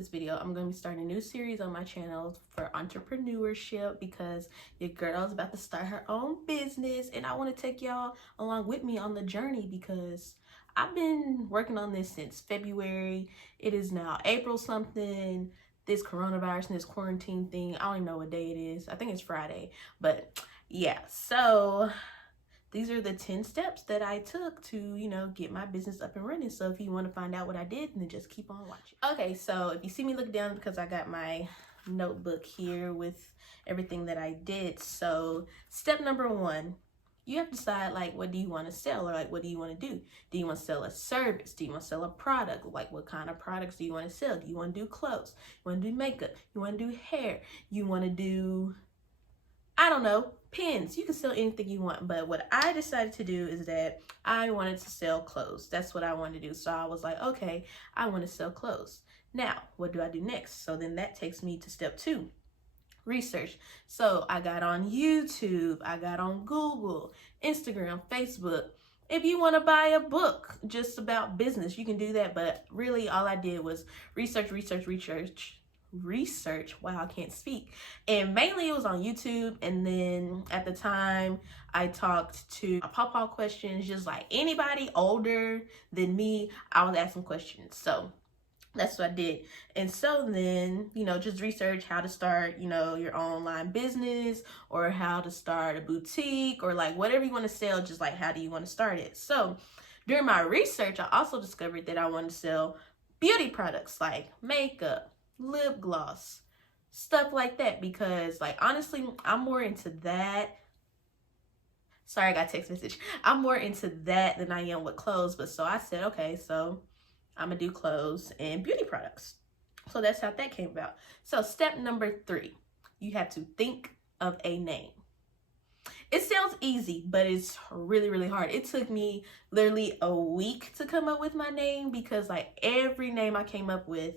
this video, I'm going to be starting a new series on my channel for entrepreneurship because your girl is about to start her own business, and I want to take y'all along with me on the journey because I've been working on this since February. It is now April something. This coronavirus and this quarantine thing, I don't even know what day it is. I think it's Friday, but yeah, so these are the 10 steps that I took to, get my business up and running. So if you want to find out what I did, then just keep on watching. Okay, so if you see me look down, because I got my notebook here with everything that I did. So step number 1, you have to decide, like, what do you want to sell, or like, what do you want to do? Do you want to sell a service? Do you want to sell a product? Like, what kind of products do you want to sell? Do you want to do clothes? You want to do makeup? You want to do hair? You want to do, I don't know, pens. You can sell anything you want. But what I decided to do is that I wanted to sell clothes. That's what I wanted to do. So I was like, okay, I want to sell clothes. Now, what do I do next? So then that takes me to step 2. Research. So I got on YouTube, I got on Google, Instagram, Facebook. If you want to buy a book just about business, you can do that. But really all I did was research. Wow, I can't speak. And mainly it was on YouTube. And then at the time I talked to pawpaw questions, just like anybody older than me, I was asking questions. So that's what I did. And so then, just research how to start, your online business, or how to start a boutique, or like whatever you want to sell, just like how do you want to start it. So during my research, I also discovered that I wanted to sell beauty products like makeup, lip gloss, stuff like that, because like honestly, I'm more into that. Sorry, I got a text message. I'm more into that than I am with clothes. But so I said, okay, so I'm gonna do clothes and beauty products. So that's how that came about. So step number 3, you have to think of a name. It sounds easy, but it's really, really hard. It took me literally a week to come up with my name because like every name I came up with,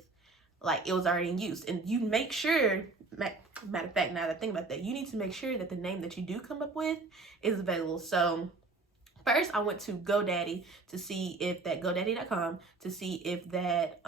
like it was already in use. And you make sure, matter of fact, now that I think about that, you need to make sure that the name that you do come up with is available. So first, I went to GoDaddy to see if that GoDaddy.com to see if that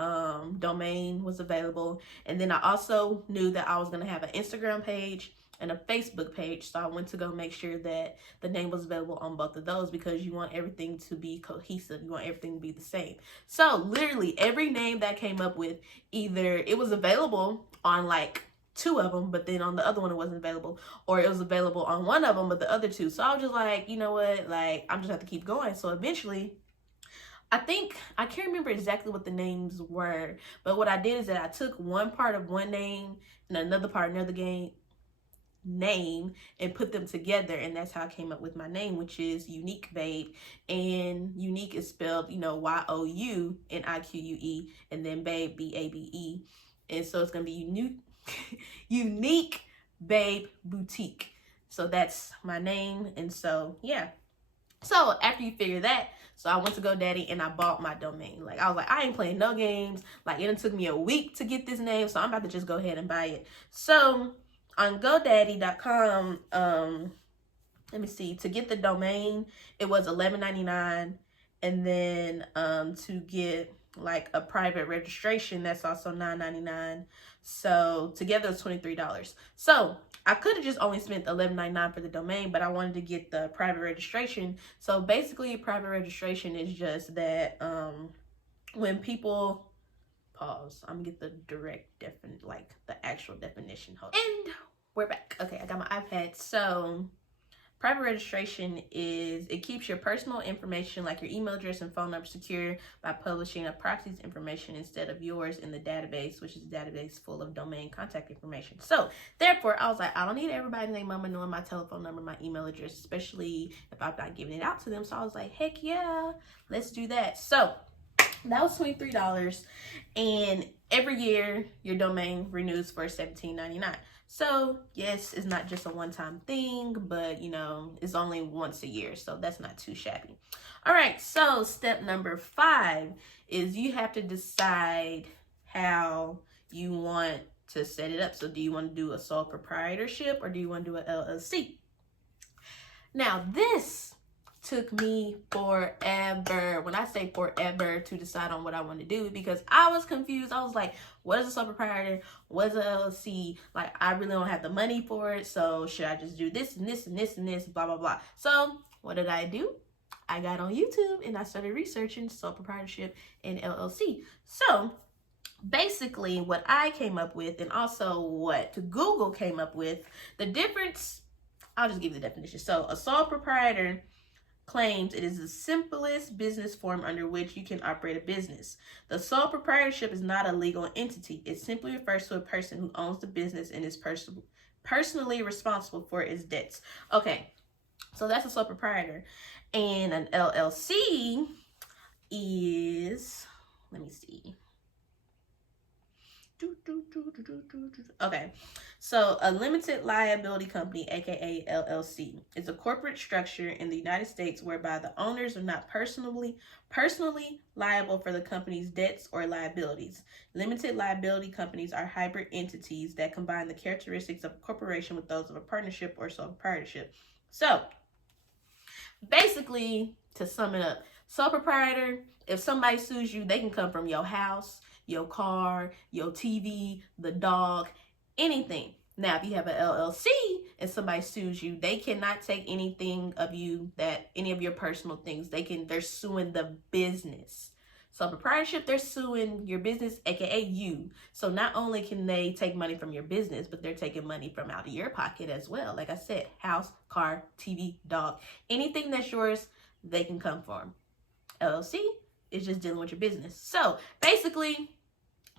domain was available. And then I also knew that I was going to have an Instagram page and a Facebook page. So I went to go make sure that the name was available on both of those because you want everything to be cohesive. You want everything to be the same. So literally every name that I came up with, either it was available on like 2 of them, but then on the other one it wasn't available, or it was available on 1 of them but the other 2. So I was just like, you know what, like I'm just have to keep going. So eventually I can't remember exactly what the names were, but what I did is that I took one part of one name and another part of another name and put them together, and that's how I came up with my name, which is YouNique Babe. And YouNique is spelled YOUNIQUE, and then Babe BABE. And so it's gonna be YouNique Babe Boutique. So that's my name. And so yeah, so after you figure that, so I went to GoDaddy and I bought my domain. Like I was like, I ain't playing no games. Like it took me a week to get this name, so I'm about to just go ahead and buy it. So on GoDaddy.com, let me see, to get the domain, it was $11.99, and then to get like a private registration, that's also $9.99. So together it's $23. So I could have just only spent $11.99 for the domain, but I wanted to get the private registration. So basically private registration is just that when people pause, I'm gonna get the the actual definition. Hold on. And we're back. Okay, I got my iPad. So private registration is, it keeps your personal information like your email address and phone number secure by publishing a proxy's information instead of yours in the database, which is a database full of domain contact information. So therefore I was like, I don't need everybody and their mama knowing my telephone number, my email address, especially if I'm not giving it out to them. So I was like, heck yeah, let's do that. So that was $23, and every year your domain renews for $17.99. So yes, it's not just a one-time thing, but it's only once a year, so that's not too shabby. All right, so step number 5 is you have to decide how you want to set it up. So do you want to do a sole proprietorship or do you want to do an LLC? Now this took me forever. When I say forever to decide on what I want to do, because I was confused. I was like, what is a sole proprietor? What is a LLC? Like, I really don't have the money for it. So should I just do this and this and this and this, blah, blah, blah. So what did I do? I got on YouTube and I started researching sole proprietorship and LLC. So basically what I came up with, and also what Google came up with, the difference, I'll just give you the definition. So a sole proprietor claims it is the simplest business form under which you can operate a business. The sole proprietorship is not a legal entity. It simply refers to a person who owns the business and is personally responsible for its debts. Okay, so that's a sole proprietor. And an LLC is, let me see. Okay, so a limited liability company, aka LLC, is a corporate structure in the United States whereby the owners are not personally liable for the company's debts or liabilities. Limited liability companies are hybrid entities that combine the characteristics of a corporation with those of a partnership or sole proprietorship. So basically, to sum it up, sole proprietor, if somebody sues you, they can come from your house, your car, your TV, the dog, anything. Now, if you have an LLC and somebody sues you, they cannot take anything of you, that any of your personal things. They're suing the business. So proprietorship, they're suing your business, aka you. So not only can they take money from your business, but they're taking money from out of your pocket as well. Like I said, house, car, TV, dog, anything that's yours, they can come from. LLC is just dealing with your business. So basically,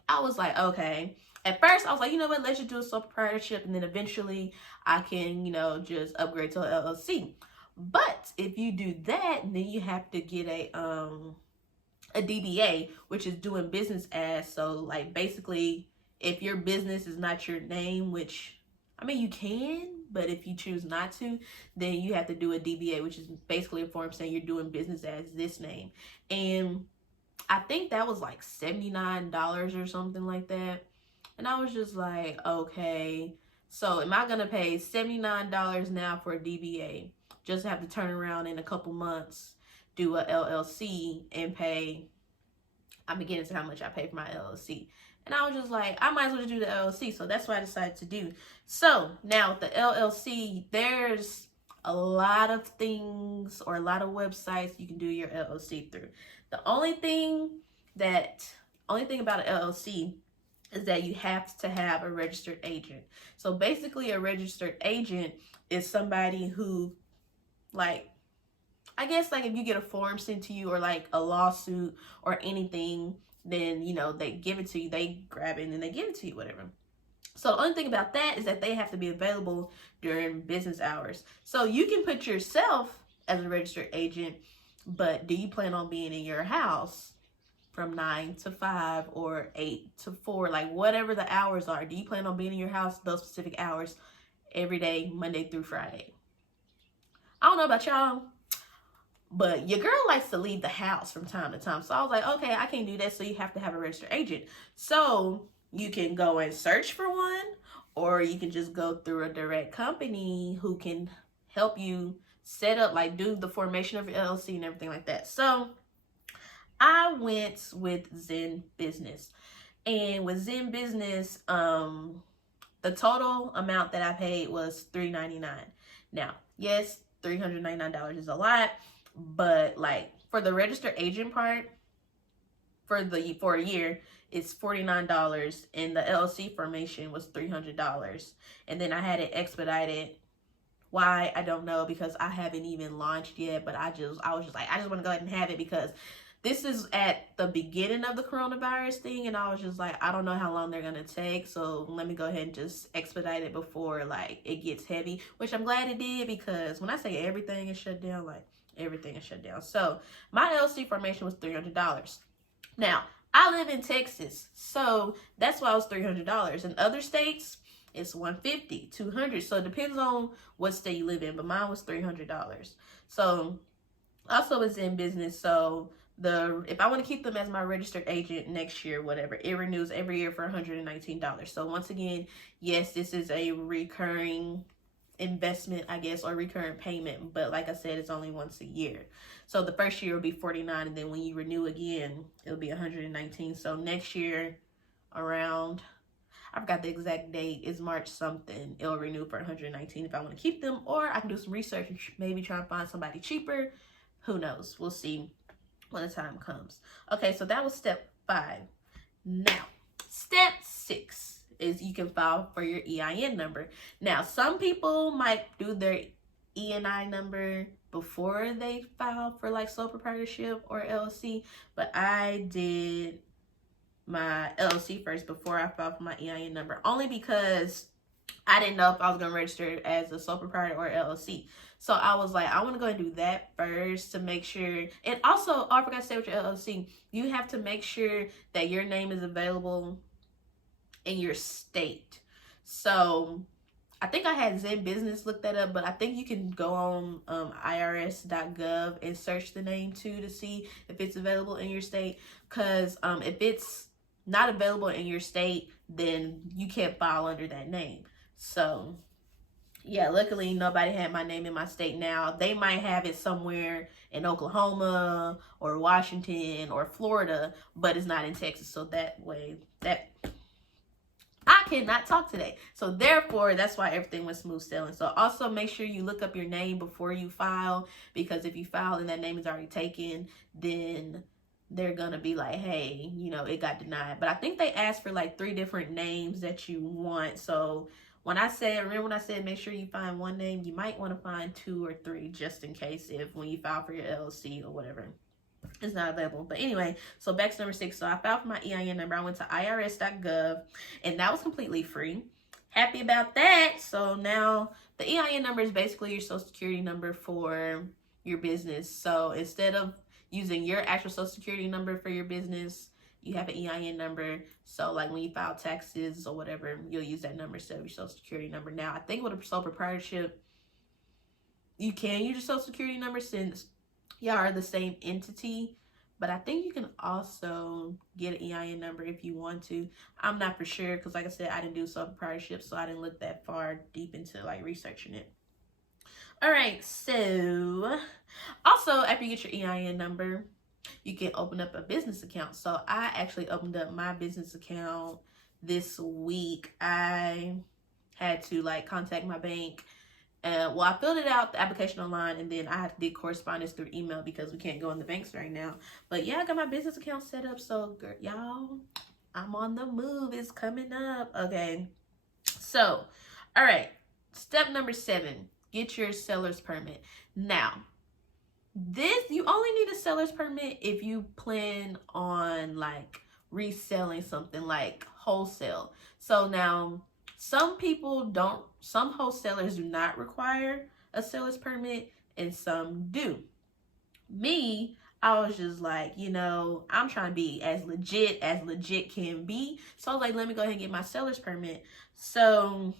I was like, okay. At first, I was like, you know what, let's just do a sole proprietorship, and then eventually I can, just upgrade to an LLC. But if you do that, then you have to get a DBA, which is doing business as. So like basically, if your business is not your name, which I mean you can, but if you choose not to, then you have to do a DBA, which is basically a form saying you're doing business as this name. And I think that was like $79 or something like that. And I was just like, okay, so am I gonna pay $79 now for a DBA, just have to turn around in a couple months, do a LLC and pay, I'm beginning to how much I pay for my LLC. And I was just like, I might as well just do the LLC. So that's what I decided to do. So now with the LLC, there's a lot of things or a lot of websites you can do your LLC through. The only thing about an LLC is that you have to have a registered agent. So basically a registered agent is somebody who, like, I guess like if you get a form sent to you or like a lawsuit or anything, then, they give it to you, they grab it and then they give it to you, whatever. So the only thing about that is that they have to be available during business hours. So you can put yourself as a registered agent, but do you plan on being in your house from 9 to 5 or 8 to 4, like whatever the hours are? Do you plan on being in your house those specific hours every day, Monday through Friday? I don't know about y'all, but your girl likes to leave the house from time to time. So I was like, okay, I can't do that. So you have to have a registered agent. So you can go and search for one, or you can just go through a direct company who can help you set up, like do the formation of your LLC and everything like that. So I went with Zen Business. And with Zen Business, the total amount that I paid was $399. Now, yes, $399 is a lot, but like for the registered agent part, for a year, it's $49, and the LLC formation was $300, and then I had it expedited. Why? I don't know, because I haven't even launched yet, but I was just like, I just want to go ahead and have it because this is at the beginning of the coronavirus thing, and I was just like, I don't know how long they're gonna take, so let me go ahead and just expedite it before like it gets heavy, which I'm glad it did, because when I say everything is shut down, like everything is shut down. So my LLC formation was $300. Now, I live in Texas, so that's why it was $300. In other states, it's $150, $200. So it depends on what state you live in, but mine was $300. So also it's in business. So if I want to keep them as my registered agent next year, whatever, it renews every year for $119. So once again, yes, this is a recurring investment, I guess, or recurrent payment. But like I said, it's only once a year. So the first year will be 49, and then when you renew again, it'll be 119. So next year, around, I forgot the exact date, is March something, it'll renew for 119 if I want to keep them, or I can do some research and maybe try and find somebody cheaper. Who knows? We'll see when the time comes. Okay, so that was step 5. Now, step 6 is you can file for your EIN number. Now, some people might do their ENI number before they file for like sole proprietorship or LLC, but I did my LLC first before I filed for my EIN number, only because I didn't know if I was going to register as a sole proprietor or LLC. So I was like, I want to go and do that first to make sure. And also, I forgot to say with your LLC, you have to make sure that your name is available in your state. So I think I had Zen Business look that up, but I think you can go on Irs.gov and search the name too to see if it's available in your state. Because if it's not available in your state, then you can't file under that name. So yeah, luckily nobody had my name in my state now. They might have it somewhere in Oklahoma or Washington or Florida, but it's not in Texas. So that way, that I cannot talk today. So therefore, that's why everything went smooth sailing. So also make sure you look up your name before you file, because if you file and that name is already taken, then they're gonna be like, hey, you know, it got denied. But I think they asked for like 3 different names that you want. So remember when I said make sure you find one name, you might want to find 2 or 3 just in case if when you file for your LLC or whatever, it's not available. But anyway, so back to number 6. So I filed for my EIN number. I went to Irs.gov, and that was completely free. Happy about that. So now the EIN number is basically your social security number for your business. So instead of using your actual social security number for your business, you have an EIN number. So like when you file taxes or whatever, you'll use that number instead of your social security number. Now, I think with a sole proprietorship, you can use your social security number since y'all are the same entity. But I think you can also get an EIN number if you want to. I'm not for sure because, like I said, I didn't do sole proprietorship, so I didn't look that far deep into like researching it. All right, so also after you get your EIN number, you can open up a business account. So I actually opened up my business account this week. I had to like contact my bank. Well, I filled it out, the application online, and then I had to do correspondence through email because we can't go in the banks right now. But yeah, I got my business account set up. So y'all, I'm on the move. It's coming up. Okay. So, all right. Step number 7, get your seller's permit. Now, you only need a seller's permit if you plan on like reselling something like wholesale. So now some wholesalers do not require a seller's permit and some do. Me, I was just like, you know, I'm trying to be as legit can be. So I was like, let me go ahead and get my seller's permit. So,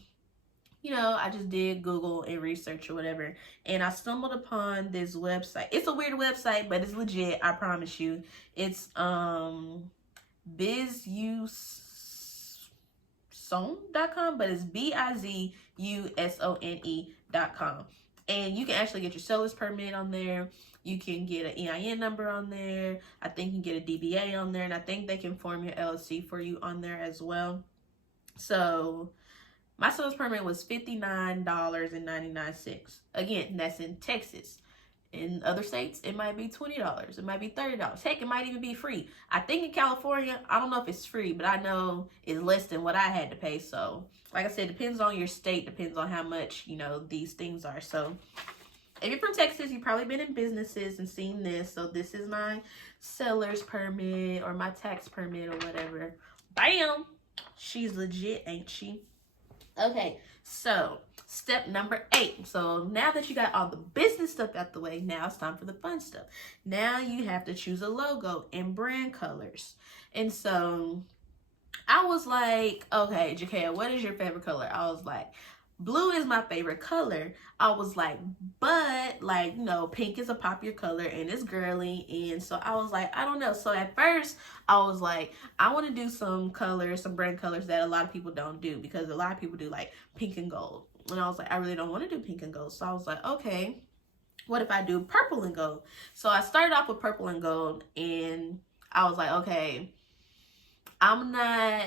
you know, I just did Google and research or whatever, and I stumbled upon this website. It's a weird website, but it's legit, I promise you. It's bizusone.com, but it's bizusone.com. And you can actually get your seller's permit on there. You can get an EIN number on there. I think you can get a DBA on there, and I think they can form your LLC for you on there as well. So my seller's permit was $59.99. Again, that's in Texas. In other states, it might be $20. It might be $30. Heck, it might even be free. I think in California, I don't know if it's free, but I know it's less than what I had to pay. So, like I said, depends on your state, depends on how much, you know, these things are. So, if you're from Texas, you've probably been in businesses and seen this. So, this is my seller's permit or my tax permit or whatever. Bam! She's legit, ain't she? Okay, so step number 8. So now that you got all the business stuff out the way, now it's time for the fun stuff. Now you have to choose a logo and brand colors. And so I was like, okay, Jakaya, what is your favorite color? I was like, blue is my favorite color. I was like, but like, you know, pink is a popular color and it's girly. And so I was like, I don't know. So at first I was like, I want to do some colors, some brand colors that a lot of people don't do, because a lot of people do like pink and gold. And I was like, I really don't want to do pink and gold. So I was like, okay, what if I do purple and gold? So I started off with purple and gold, and I was like, okay, I'm not,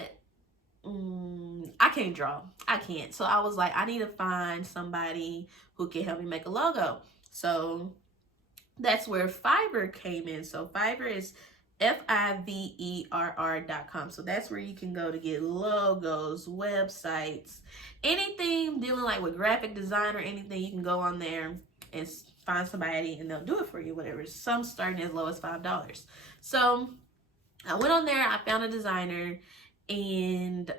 I can't draw. I can't. So I was like, I need to find somebody who can help me make a logo. So that's where Fiverr came in. So Fiverr is Fiverr.com. So that's where you can go to get logos, websites, anything dealing like with graphic design or anything. You can go on there and find somebody and they'll do it for you, whatever. Some starting as low as $5. So I went on there, I found a designer, and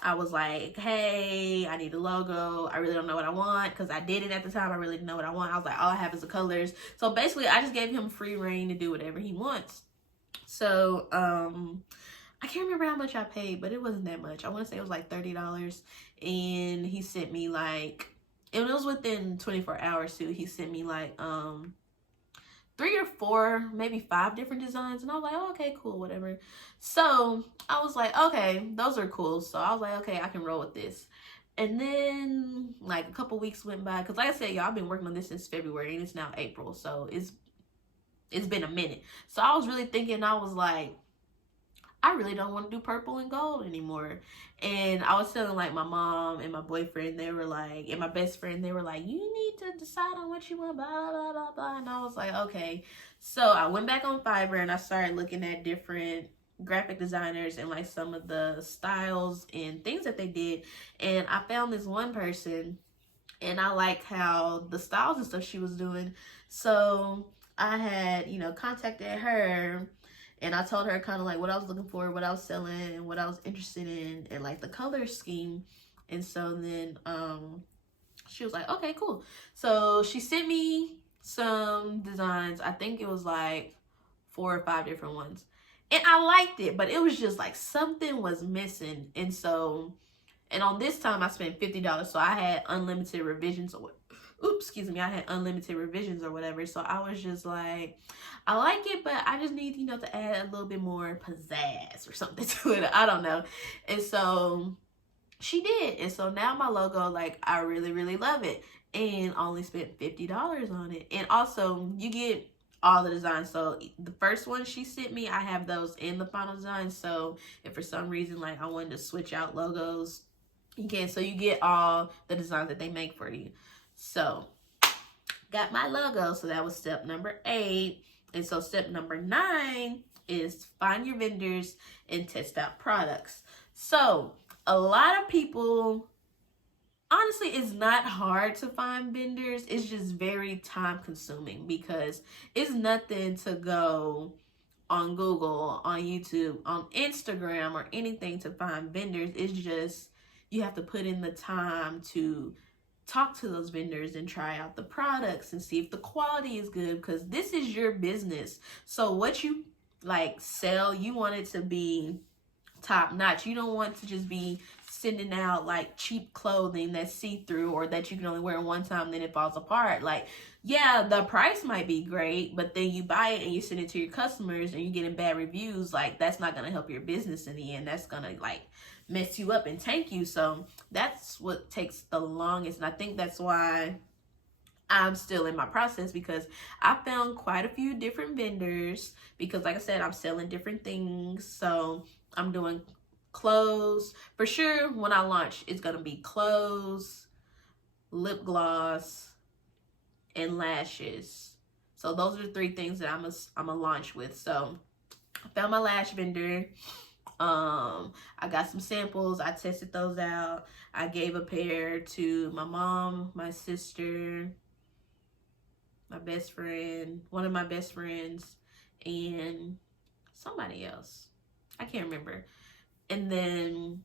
I was like, hey, I need a logo. I really don't know what I want, because I did it at the time. I really didn't know what I want. I was like, all I have is the colors. So basically, I just gave him free reign to do whatever he wants. So I can't remember how much I paid, but it wasn't that much. I want to say it was like $30. And he sent me like, it was within 24 hours too. He sent me like 3 or 4, maybe 5 different designs. And I was like, oh, okay, cool, whatever. So I was like, okay, those are cool. So I was like, okay, I can roll with this. And then like a couple weeks went by, because like I said, y'all, I've been working on this since February and it's now April. So it's been a minute. So I was really thinking, I was like, I really don't want to do purple and gold anymore. And I was telling like my mom and my boyfriend, they were like, and my best friend, they were like, you need to decide on what you want, blah, blah, blah, blah. And I was like, okay. So I went back on Fiverr and I started looking at different graphic designers and like some of the styles and things that they did. And I found this one person, and I liked how the styles and stuff she was doing. So I had, contacted her, and I told her kind of like what I was looking for, what I was selling, and what I was interested in, and like the color scheme. And so then she was like, okay, cool. So she sent me some designs. I think it was like 4 or 5 different ones. And I liked it, but it was just like something was missing. And so, and on this time I spent $50. So I had unlimited revisions or I had unlimited revisions or whatever. So I was just like, I like it, but I just need, to add a little bit more pizzazz or something to it. I don't know. And so she did. And so now my logo, like, I really, really love it. And I only spent $50 on it. And also, you get all the designs. So the first one she sent me, I have those in the final design. So if for some reason, like, I wanted to switch out logos, you can. So you get all the designs that they make for you. So got my logo. So that was step number 8. And so step number 9 is find your vendors and test out products. So a lot of people, honestly, it's not hard to find vendors. It's just very time consuming, because it's nothing to go on Google, on YouTube, on Instagram, or anything to find vendors. It's just, you have to put in the time to talk to those vendors and try out the products and see if the quality is good, because this is your business. So what you like sell, you want it to be top notch. You don't want to just be sending out like cheap clothing that's see-through, or that you can only wear one time, then it falls apart. Like, yeah, the price might be great, but then you buy it and you send it to your customers and you're getting bad reviews. Like, that's not going to help your business in the end. That's going to like mess you up and tank you. So that's what takes the longest. And I think that's why I'm still in my process, because I found quite a few different vendors, because like I said, I'm selling different things. So I'm doing clothes. For sure, when I launch, it's going to be clothes, lip gloss, and lashes. So those are the 3 things that I'm gonna launch with. So I found my lash vendor. I got some samples. I tested those out. I gave a pair to my mom, my sister, my best friend, one of my best friends, and somebody else. I can't remember. And then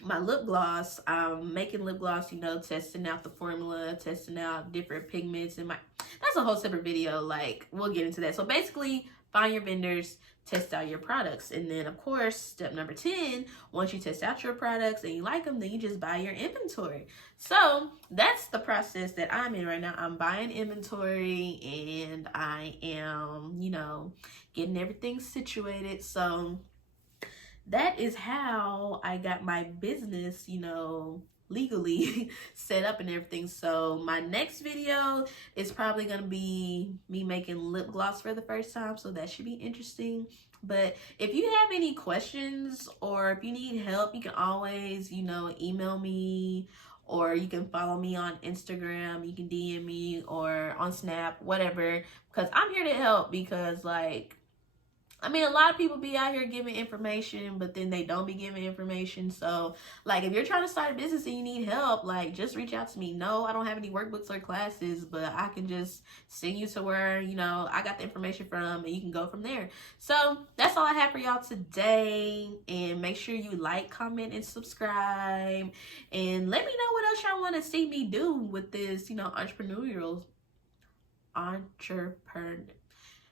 my lip gloss, I'm making lip gloss, testing out the formula, testing out different pigments, and that's a whole separate video. Like, we'll get into that. So basically, find your vendors, test out your products. And then of course, step number 10, once you test out your products and you like them, then you just buy your inventory. So that's the process that I'm in right now. I'm buying inventory and I am, getting everything situated. So that is how I got my business, legally set up and everything. So my next video is probably gonna be me making lip gloss for the first time, so that should be interesting. But if you have any questions or if you need help, you can always, email me, or you can follow me on Instagram, you can DM me, or on Snap, whatever, because I'm here to help. Because a lot of people be out here giving information, but then they don't be giving information. So, if you're trying to start a business and you need help, just reach out to me. No, I don't have any workbooks or classes, but I can just send you to where, I got the information from, and you can go from there. So, that's all I have for y'all today. And make sure you like, comment, and subscribe. And let me know what else y'all want to see me do with this, entrepreneur.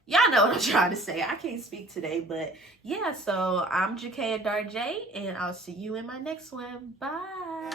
Y'all know what I'm trying to say. I can't speak today, but yeah, so I'm Jakaya Darjay, and I'll see you in my next one. Bye.